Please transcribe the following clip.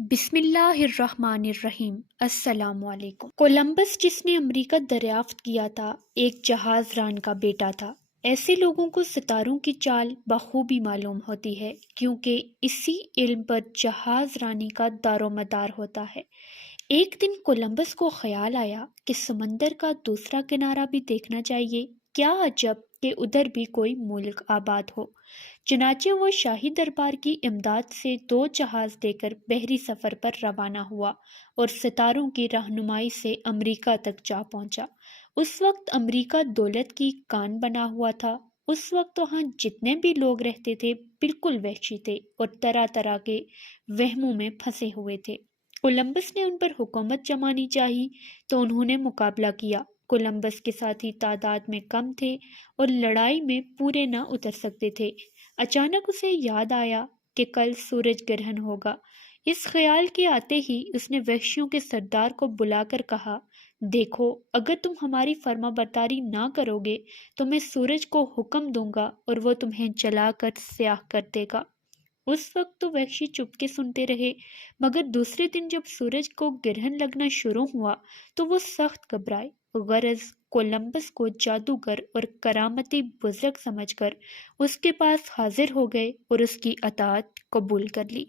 بسم اللہ الرحمن الرحیم۔ السلام علیکم۔ کولمبس جس نے امریکہ دریافت کیا تھا ایک جہاز ران کا بیٹا تھا۔ ایسے لوگوں کو ستاروں کی چال بخوبی معلوم ہوتی ہے کیونکہ اسی علم پر جہاز رانی کا دار و مدار ہوتا ہے۔ ایک دن کولمبس کو خیال آیا کہ سمندر کا دوسرا کنارہ بھی دیکھنا چاہیے، کیا عجب کہ ادھر بھی کوئی ملک آباد ہو۔ چنانچہ وہ شاہی دربار کی امداد سے 2 جہاز دے کر بحری سفر پر روانہ ہوا اور ستاروں کی رہنمائی سے امریکہ تک جا پہنچا۔ اس وقت امریکہ دولت کی کان بنا ہوا تھا۔ اس وقت وہاں جتنے بھی لوگ رہتے تھے بالکل وحشی تھے اور طرح طرح کے وہموں میں پھنسے ہوئے تھے۔ کولمبس نے ان پر حکومت جمانی چاہی تو انہوں نے مقابلہ کیا۔ کولمبس کے ساتھی تعداد میں کم تھے اور لڑائی میں پورے نہ اتر سکتے تھے۔ اچانک اسے یاد آیا کہ کل سورج گرہن ہوگا۔ اس خیال کے آتے ہی اس نے وحشیوں کے سردار کو بلا کر کہا، دیکھو اگر تم ہماری فرما برداری نہ کرو گے تو میں سورج کو حکم دوں گا اور وہ تمہیں جلا کر سیاہ کر دے گا۔ اس وقت تو وحشی چپ کے سنتے رہے، مگر دوسرے دن جب سورج کو گرہن لگنا شروع ہوا تو وہ سخت گھبرائے۔ غرض کولمبس کو جادوگر اور کرامتی بزرگ سمجھ کر اس کے پاس حاضر ہو گئے اور اس کی اطاعت قبول کر لی۔